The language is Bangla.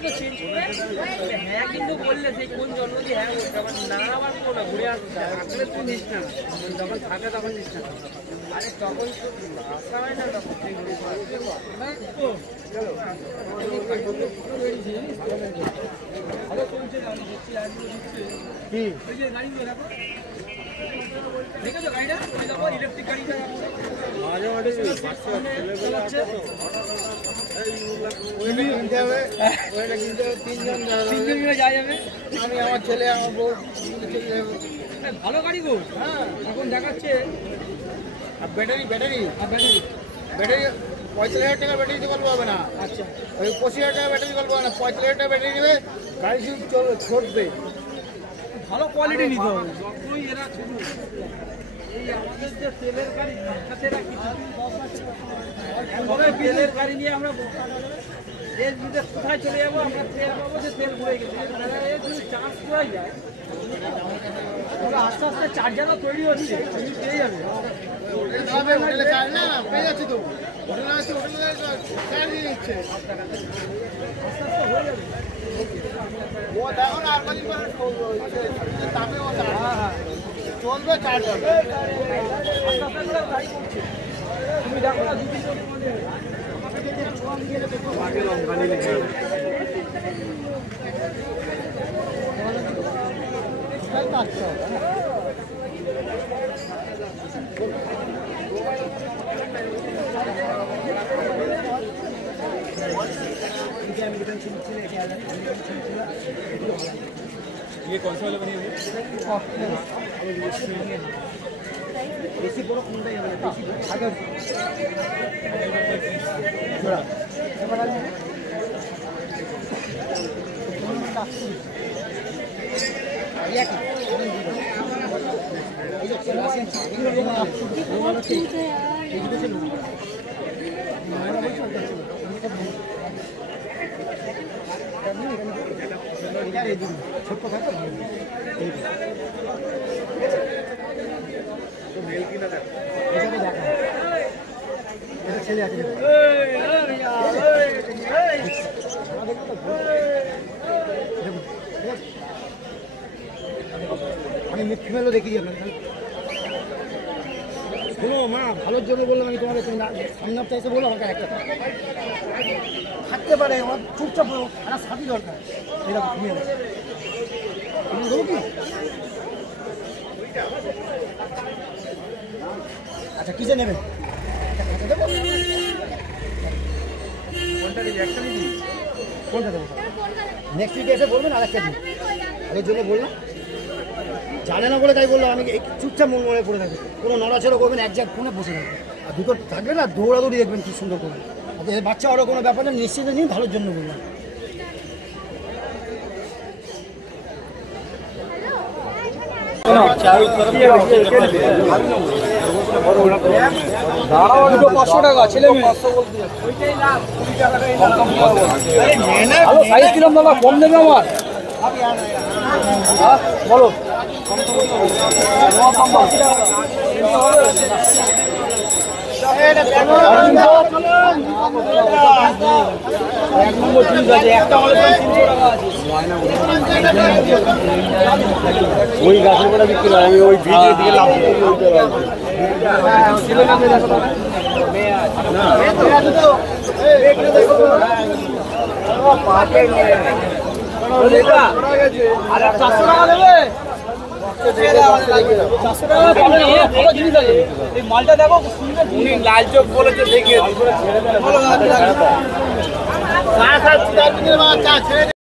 হ্যাঁ কিন্তু বললে সেই কোন জন্ম দিয়ে হ্যাঁ না আবার না ঘুরে আসতে আসলে তুই নিস না যখন থাকে তখন নিস না আরে তখন তো আসা হয় না তখন দেখেছো গাড়িটা ওই দেখো ইলেকট্রিক গাড়িটা মাঝে মাঝে আমি আমার ছেলে আমার বউ ভালো গাড়ি গো হ্যাঁ এখন দেখাচ্ছে ব্যাটারি ব্যাটারি ব্যাটারি ব্যাটারি 45,000 টাকা ব্যাটারি বিকল্প হবে না আচ্ছা ওই 25,000 টাকা ব্যাটারি বিকল্প হবে না 45,000 টাকা ব্যাটারি নেবে গাড়ি শুধু ছড়বে ভালো কোয়ালিটি নিতে হবে যতই এরা এই আমাদের যে তেলের গাড়ি তেলের গাড়ি নিয়ে আমরা দেশ বিদেশ কোথায় চলে যাবো আমরা তেল পাবো যে তেল ভরে গেছে যদি চার্জ করাই যায় আস্তে আস্তে চার্জারও তৈরি হচ্ছে তুমি পেয়ে যাবে না পেয়ে যাচ্ছি তো হোটেলে আছে হোটেলে চার্জ দিয়ে নিচ্ছে আস্তে আস্তে হয়ে যাবে ও দেখো না আর কদিন পরে দামে ও চলবে চার্জ হবে তুমি দেখো না দুটি আগে লঙ্কানি লিখে ये कौन सा वाला बनी हुई बेसी बड़ा कुंडा है बेसी अगर जोड़ा ये क्या ये चला से ছোট কথা মেল কিনা দেখ এখানে দেখা এটা ছেলে আছে আমি মিথ্যে মেলো দেখি শোনো মা ভালোর জন্য বললাম আমি তোমাকে সামনাপটা এসে বলো আমাকে একটা থাকতে পারে আমার চুপচাপ একটা সাথী দরকার এরকম তুমি দেবো কি আচ্ছা কিসে নেবে কোনটা দেবো নেক্সট উইকে এসে বলবেন আর একটা দিন আগের জন্য বললাম জানে না বলে তাই বললাম আমি চুপচাপ মন মনে পড়ে থাকবে কোনো নড়াচড়া করবেন এক জায়গায় ফোনে বসে থাকবে আর দুটো থাকবে না দৌড়াদৌড়ি দেখবেন কি সুন্দর করবে বাচ্চা আরও কোনো ব্যাপার না নিশ্চিত নিন ভালোর জন্য বললাম টাকা ছেলে কম দেবে আমার বলো ওই গাছের করে বিক্রি হয় আমি ওই ভিডিও দিকে লাভ মালটা দেখো লাল চোখ বলেছে দেখে